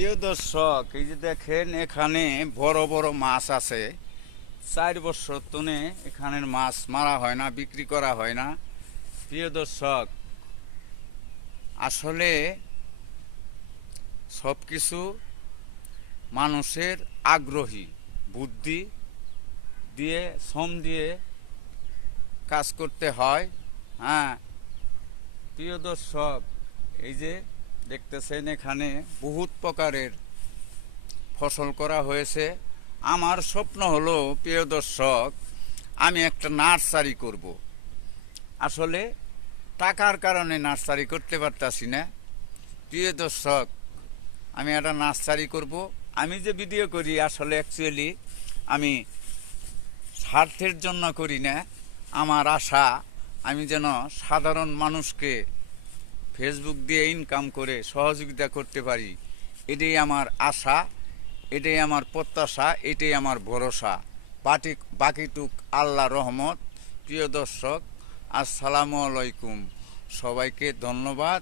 প্রিয় দর্শক, এই যে দেখেন এখানে বড় বড় মাছ আছে। 4 বছর তনে এখানের মাছ মারা হয় না, বিক্রি করা হয় না। প্রিয় দর্শক, আসলে সব কিছু মানুষের আগ্রহী বুদ্ধি দিয়ে, শ্রম দিয়ে কাজ করতে হয়। হ্যাঁ প্রিয় দর্শক, এই যে দেখতেছেন এখানে বহুত প্রকারের ফসল করা হয়েছে। আমার স্বপ্ন হলো প্রিয় দর্শক, আমি একটা নার্সারি করব। আসলে টাকার কারণে নার্সারি করতে পারতাছি না। প্রিয় দর্শক, আমি একটা নার্সারি করব। আমি যে ভিডিও করি আসলে অ্যাকচুয়ালি আমি স্বার্থের জন্য করি না। আমার আশা আমি যেন সাধারণ মানুষকে ফেসবুক দিয়ে ইনকাম করে সহযোগিতা করতে পারি। এটাই আমার আশা, এটাই আমার প্রত্যাশা, এটাই আমার ভরসা। বাকিটুক আল্লাহ রহমত। প্রিয় দর্শক, আসসালামু আলাইকুম। সবাইকে ধন্যবাদ।